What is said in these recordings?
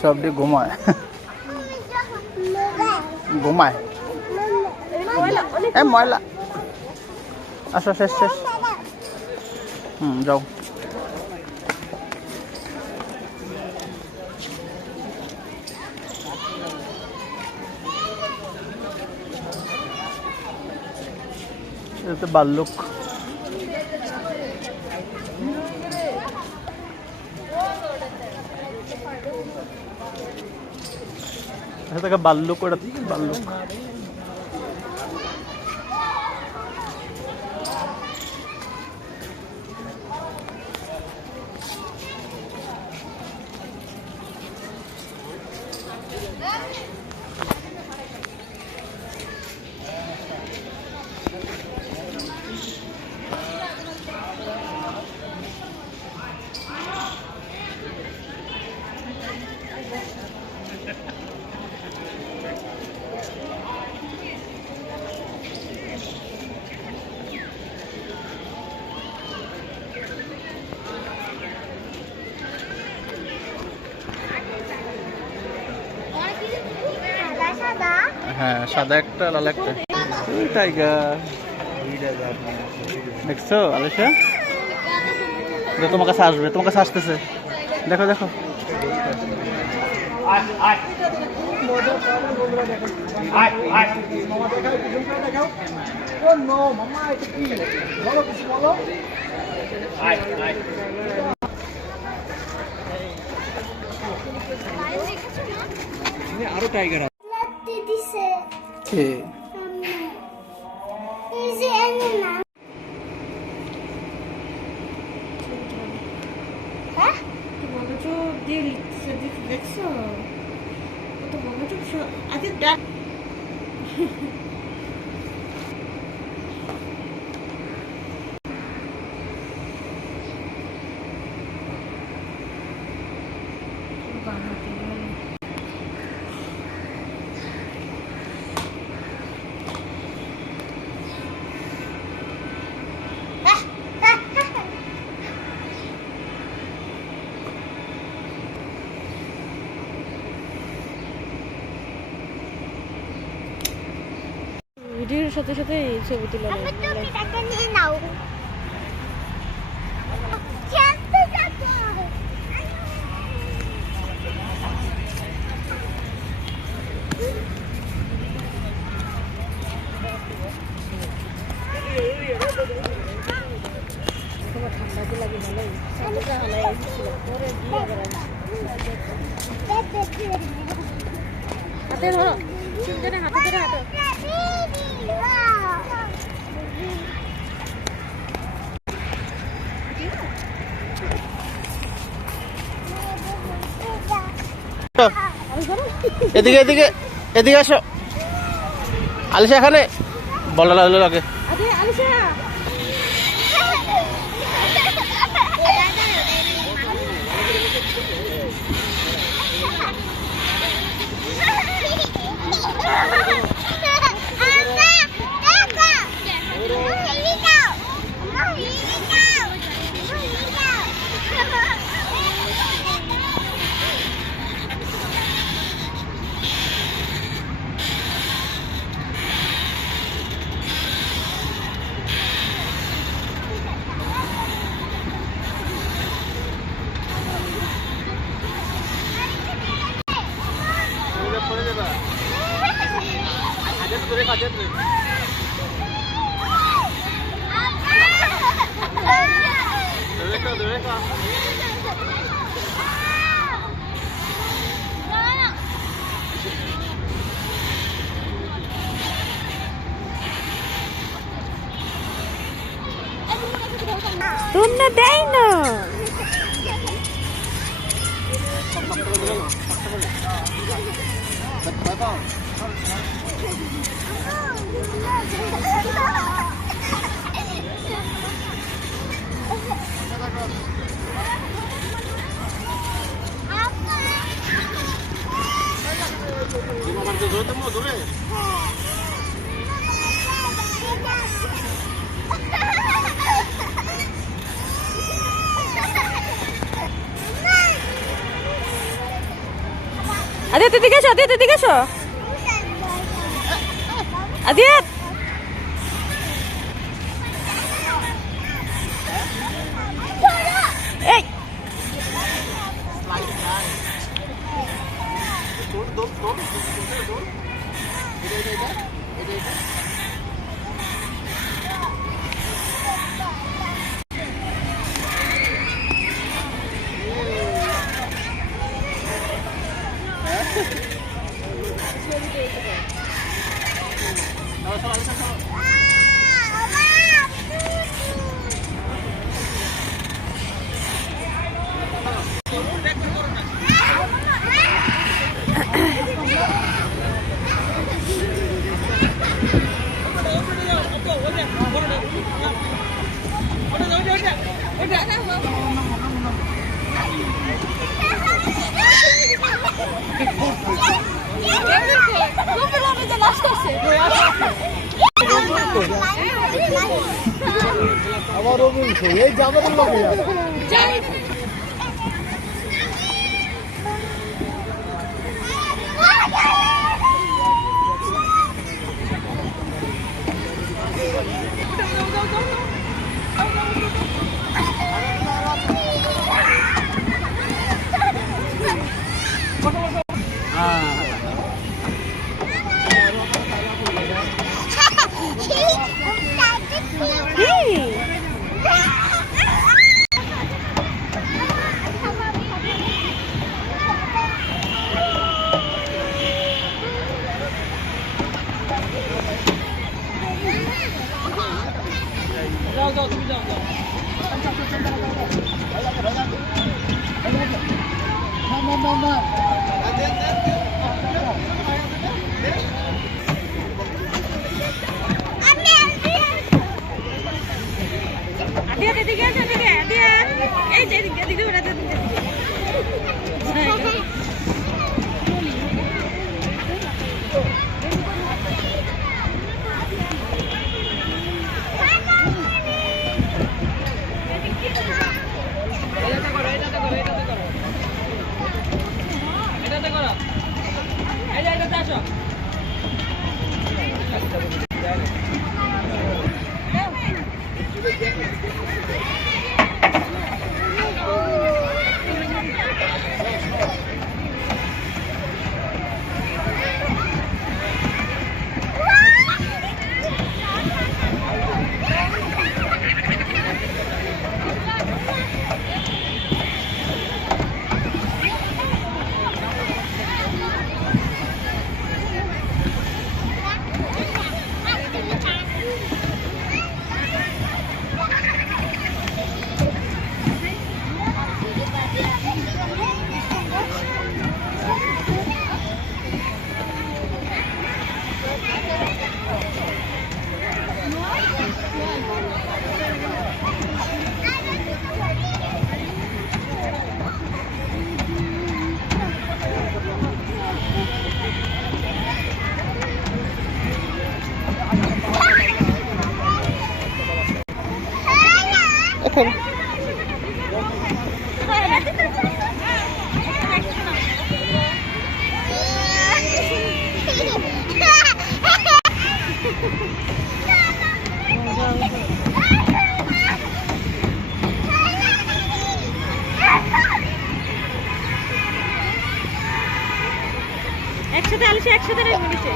সবটি ঘুমায় ঘুমায় ময়লা। আসো শেষ শেষ। যাও। এটা ভাল্লুক। ভাল্লুক ওটা ভাল্লুক। হ্যাঁ, সাদা একটা লাল একটা। টাইগার দেখছো আলিশা? তোমার কাছে আসবে, তোমার কাছে আসতেছে। দেখো দেখো। আরো টাইগার আছে। মনোযোগ দিয়ে লিখছে, দেখছো কত মনোযোগ। আজকে ডাক ভিডিওর সাথে সাথে ছবি তুলে নাও। ঠান্ডা লাগে ভালোই। হাতে ধরো, তিনজনে হাতে ধরে হাঁটো। এদিকে এদিকে এদিকে আসো আলিশা, এখানে বলা লাগলো আগে। তোমরা দেয় না। আদিত এদিকে এসো, আদিত এদিকে এসো, আদিত। এই আবার এই যাবে এখন একসাথে আলিশা একসাথে রাখবো নিচে।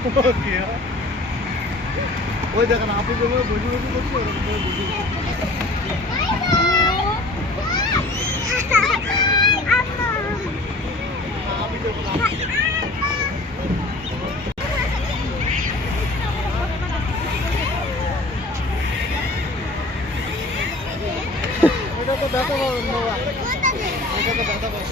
ওই দেখেন আপনি যেভাবে বসে বসে করছে ওরকম করে বসে এটা তো ব্যথা পাবেন বাবা, এটা তো ব্যথা পাবেন।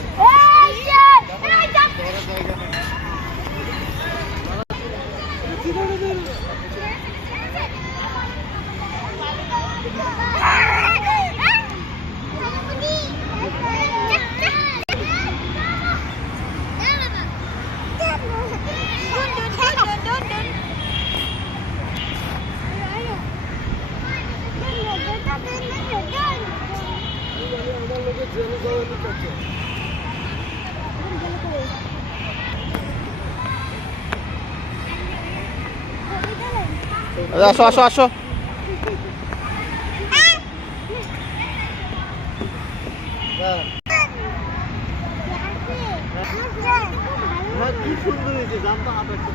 আমার লোকের জেলে যাওয়া করছে। আসো আসো আসো। কি সুন্দর হয়েছে, জানতো হাত একটা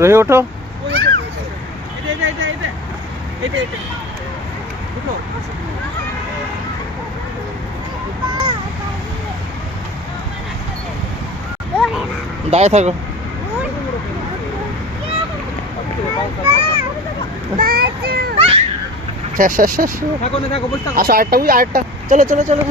রহি ওঠো। দাঁড়িয়ে থাকো। শেষ শেষ শেষ। আসো আরেকটা, ওই আরেকটা। চলো চলো চলো।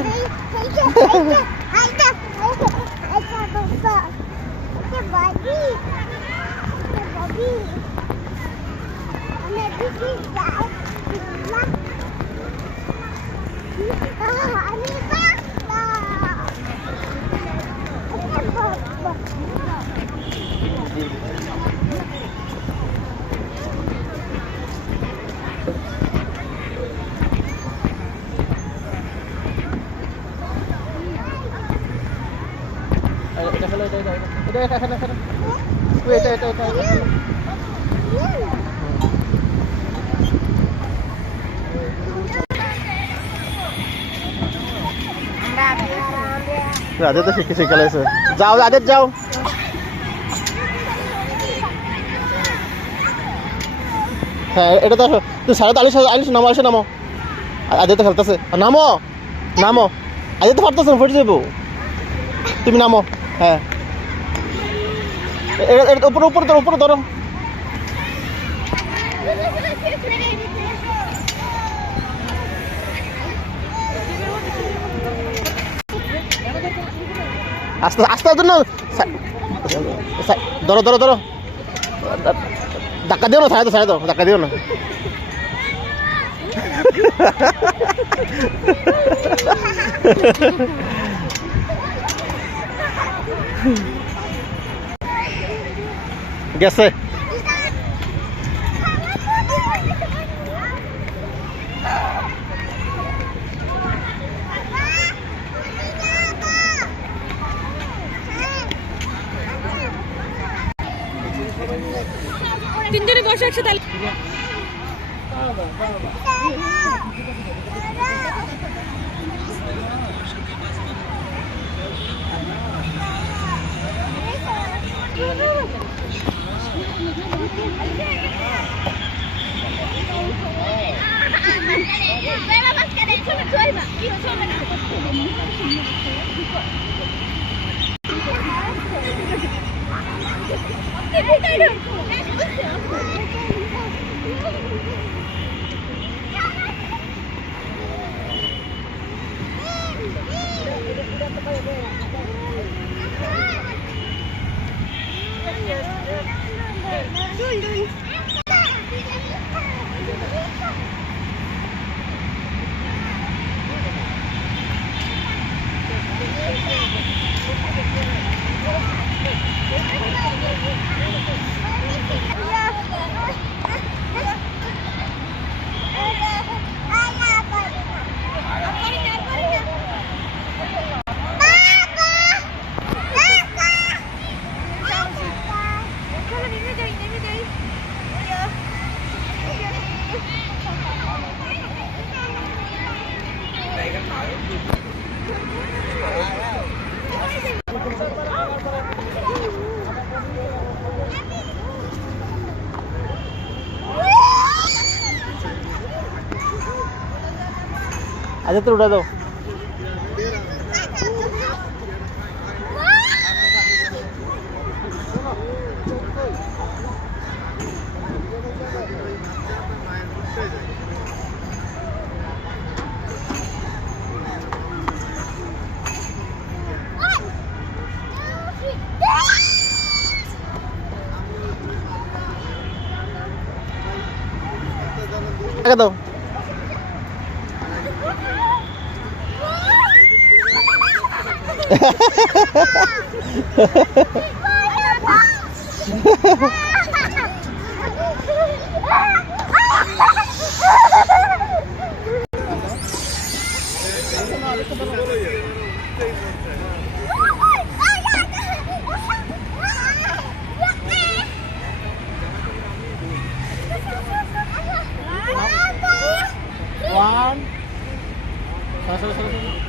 এটা হলো এটা এটা এটা এখানে এখানে। এটা এটা এটা রাজে তো শিখে শিখে লাইছে। যাও রাজে যাও। হ্যাঁ এটা তো তুই সাড়ে তো আলিশ নামো, আসে নামো। আজে তো খেলতেছে, নামো নামো। আজে তো ফাটতেছে, ফুটে যাবো। তুমি নামো। হ্যাঁ উপরে উপরে ধরো, উপরে ধরো। আস্তে আস্তে জন্য ধরো ধরো ধরো। ধাক্কা দিও না, ছাড়া দাও, ধাক্কা দিও না। গেছে। তিনজনে বসে একসাথে। আচ্ছা তো উঠা দাও টাকা দাও One. Sorry.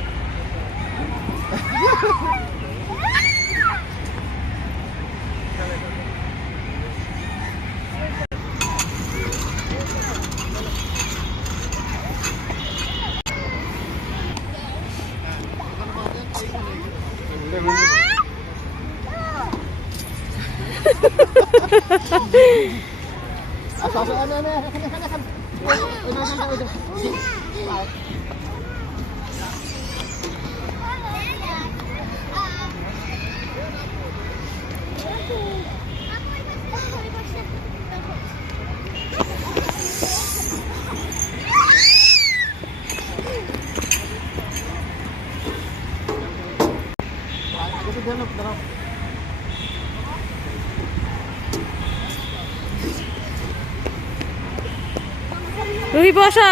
রুহি বসা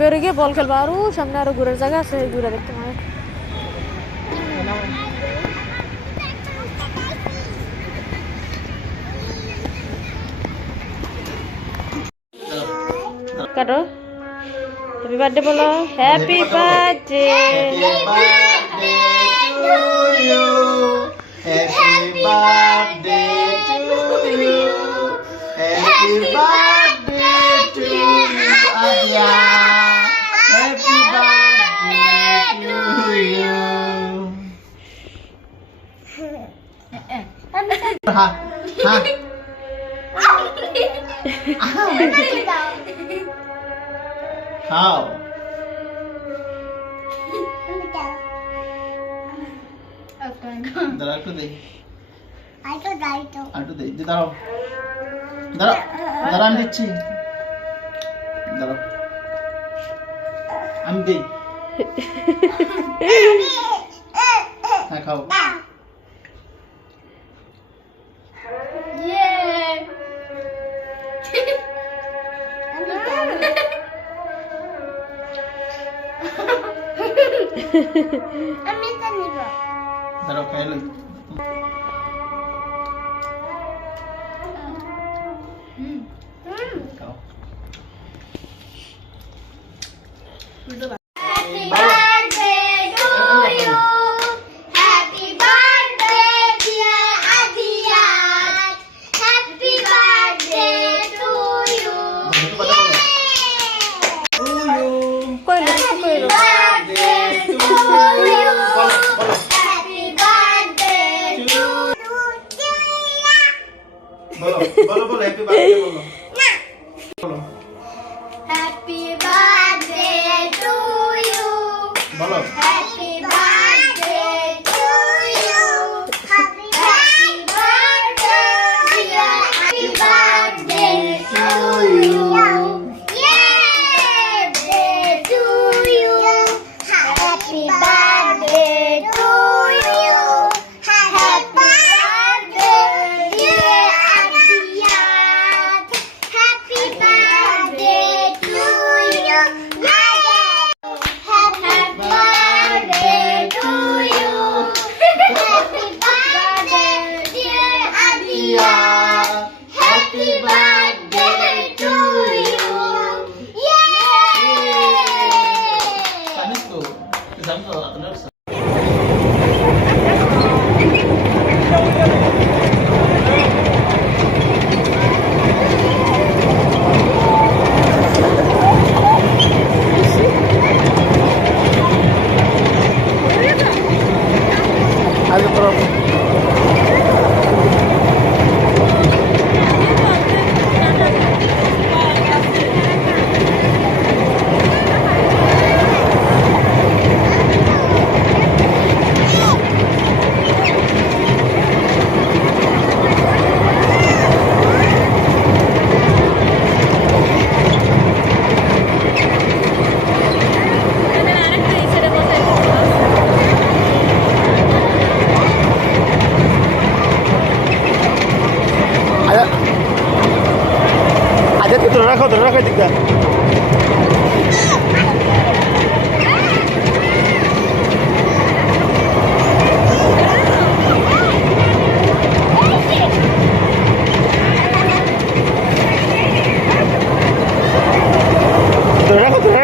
বেরো গিয়ে বল খেলবা আরো সামনে আরো ঘুরার জায়গা আছে ঘুরে দেখতে হয় কাটো হ্যাপি বার্থডে বলো happy birthday Happy birthday to you. Happy birthday to you, Adia. Happy birthday to you. Ha. How? দাঁড়া একটু দে একটু দে দাঁড়াও দাঁড়া আমি দিচ্ছি দাঁড়াও আমি দিই হ্যাঁ খাও দাঁড়াও খাইলো খাও Happy birthday to you. Happy birthday, dear Adia. Happy birthday to you. কইলো Happy birthday বলো Happy birthday to you. Happy birthday, dear. Happy birthday to you. Yay! Birthday to you. Happy birthday to you. Happy birthday, dear Adiyat. Happy birthday to you. Yay! Happy birthday to you. Happy birthday, dear Adiyat. Happy birthday to you. Yay! Panis ko. Isang ko, ato na. Ayo terus. Aja ধরে রাখো দিকটা ধরে রাখো ধরো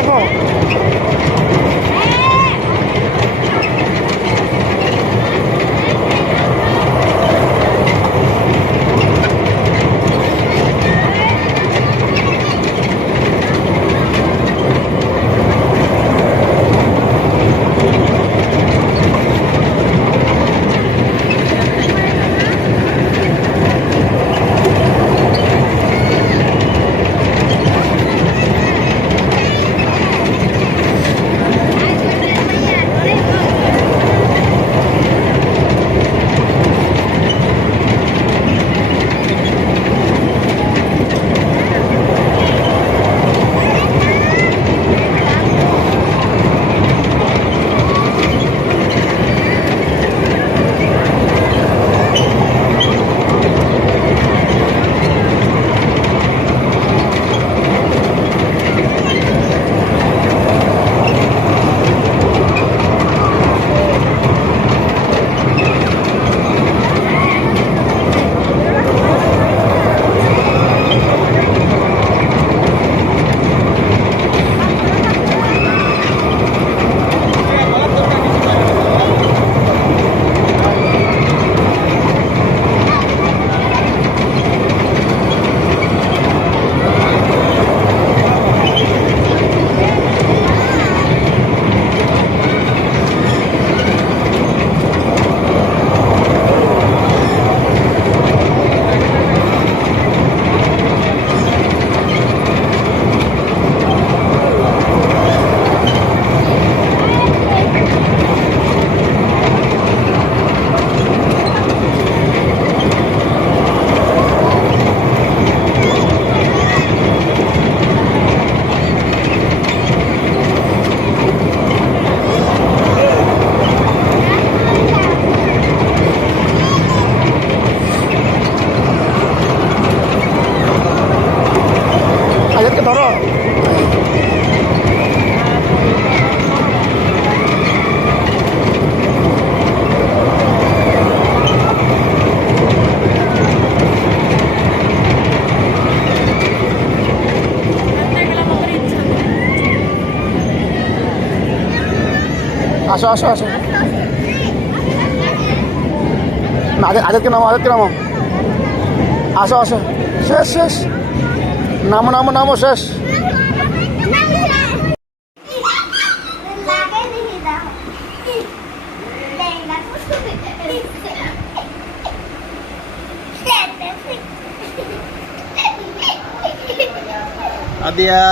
আসো আসো আসো না আজকে নামো আসো আসো শেষ নামো শেষ Adia.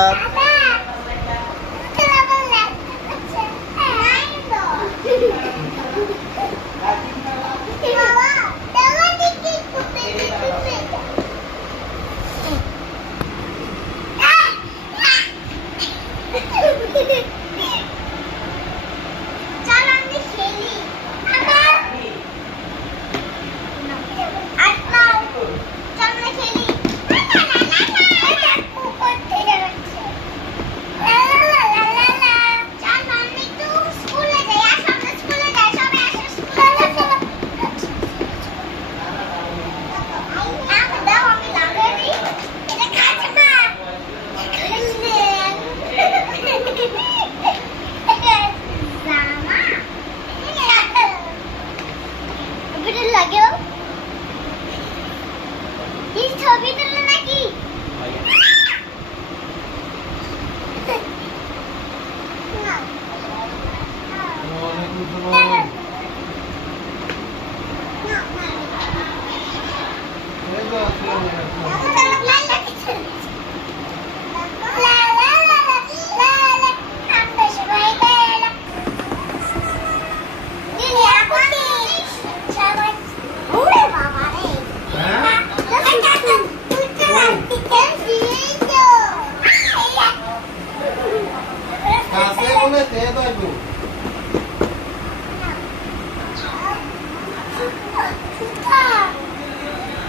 কাছে বলে তে দাইবো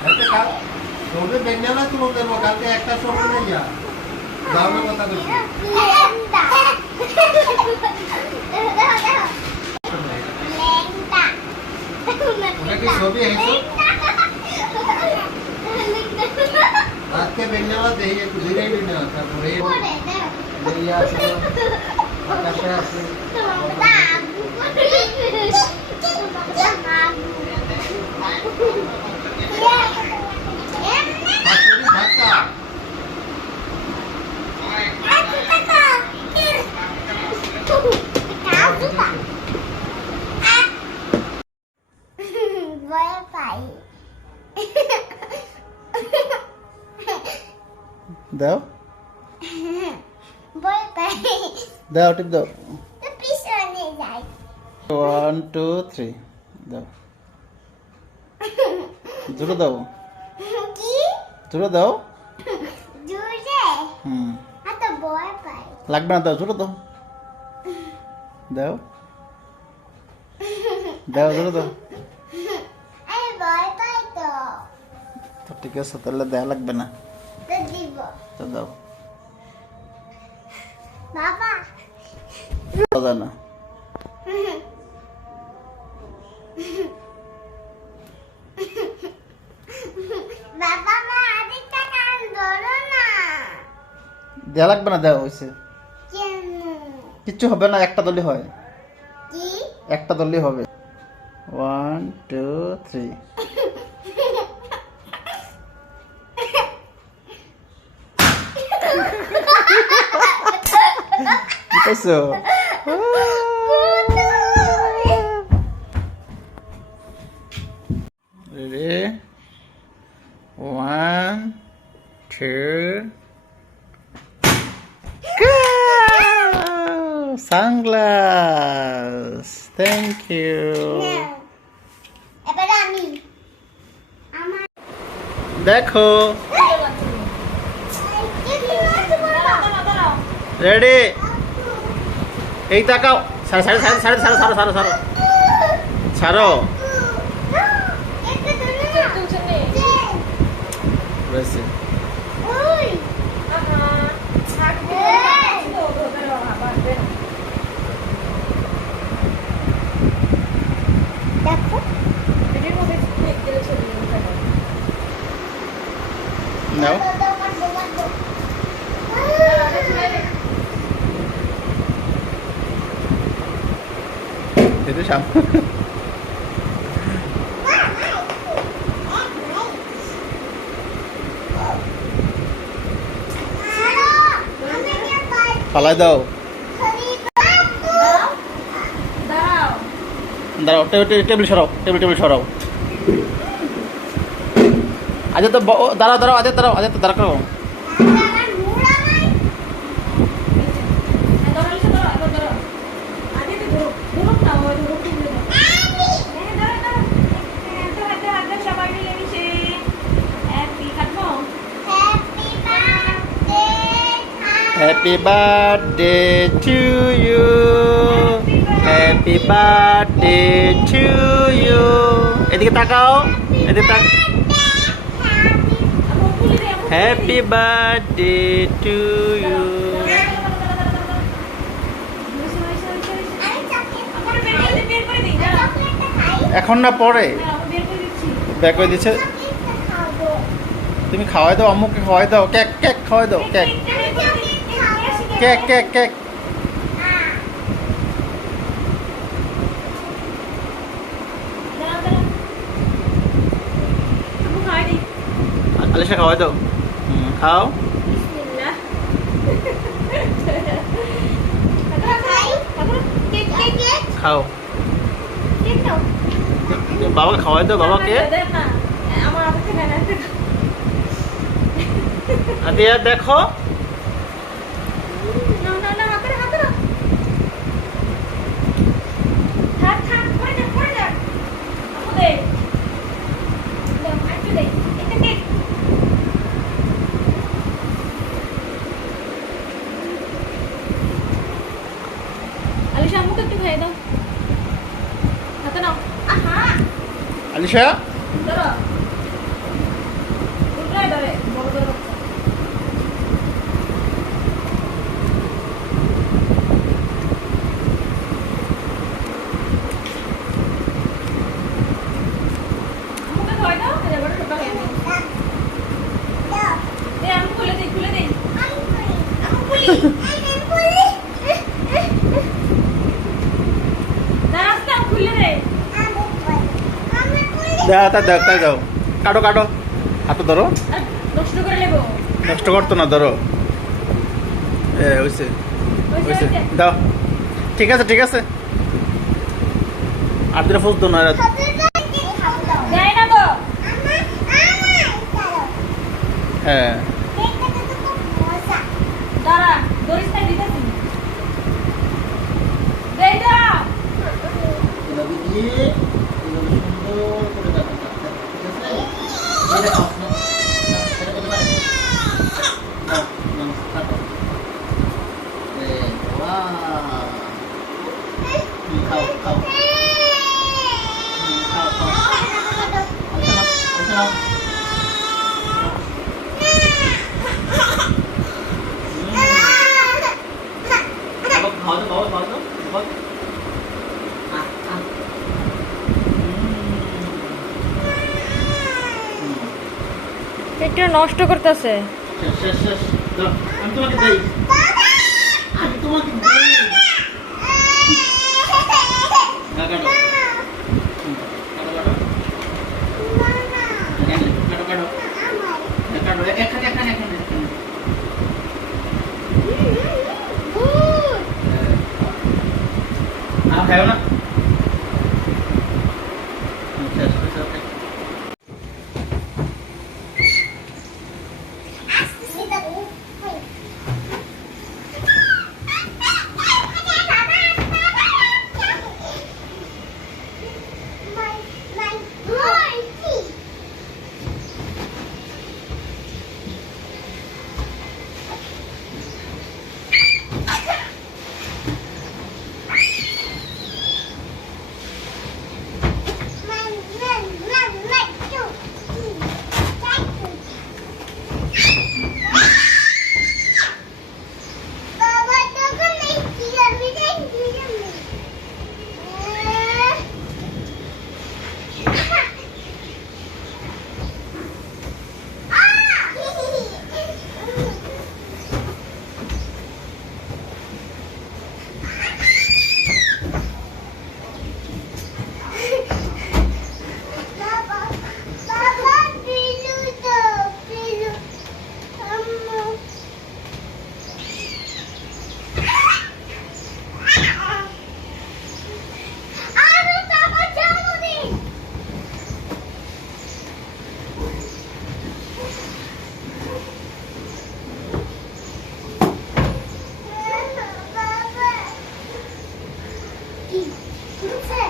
একটা কাল তোরে বেঞ্জালা তুলো দেব কালকে একটা সময় নেই যা যাও না কথা বলছি ওটা কি ছবি হইছো আজকে বেঞ্জালা দেই একটু ধীরে ধীরে তারপরে এই আছে আকাশে আছে ধাক্কা ভয় পাই দাও ভয় পাই দাও টিপ দাও তো পিছনে যাই 1 2 3 দাও জোরে দাও কি জোরে দাও জোরে হুম আর তো ভয় পাই লাগবে না দাও জোরে দাও দাও দাও জোরে দাও আরে ভয় পাই তো তো ঠিক আছে তাহলে দেওয়া লাগবে না তো দিব তো দাও বাবা দাও না বাবা মা আরেকটা কান ধরো না দেওয়া লাগবে না দেওয়া হয়েছে কেন কিচ্ছু হবে না একটা দলই হয় কি একটা দলই হবে 1 2 3 কি পাইছো Ready? 1 2 Go! Sunglass. Thank you. এবার আমি আমার দেখো দাঁড়াও রেডি এই তাকাও ছাড়ো ছাড়ো ছাড়ো ছাড়ো ছাড়ো ছাড়ো ছাড়ো ছাড়ো ছাড়ো তুলছে নে রয়েছে আহা থাকবে ধরে আবার বের দেখো এর মধ্যে দেখতে ছবি উঠে নাও এটা সাম ফালাই দাও দাঁড়াও দাঁড়াও টেবিল সরাও টেবিল সরাও আজ তো দাঁড়াও দাঁড়াও আজ তো দাঁড়া করো Happy birthday to you. Happy birthday to you. এদিকে তাকাও এদিকে তাক Happy birthday to you. এখন না পরে ব্যাক করে দিচ্ছে তুমি খাওয়াই দাও আম্মুকে খাওয়াই দাও কেক কেক খাওয়াই দাও cake cake cake cake Alisha খাওয়াই দাও খাও খাও ঠিক নাও বাবাকে খাওয়াই দাও বাবাকে দেখ না আমার আমাকে খায় না আদিয়া দেখো না না না হাতে হাতে না থাক থাক করে যা আপু দে একটু দে এটা কে আলিশা আমাকে একটু খাইয়ে দাও হাতে নাও আহা আলিশা ধরো উল্টায় ধরে বড় বড় বাচ্চা আমাকে খাওয়াই দাও এবার ছোটটা হয়ে যাবে এই আমি খুলে দেই আমি খুলি না রাস্তা খুলে দে দাও তাই দাও কাটো কাটো হাতে ধরো আর নষ্ট করে নেবো নষ্ট করতো না ধরো হয়েছে হয়েছে দাও ঠিক আছে আর দিনে ফুস দো না দেয় না তো হ্যাঁ দাঁড়া দরিস তাই দিতেছি দেই দাও একটু নষ্ট করতেছে আমি তোমাকে দেই খাও না Baba.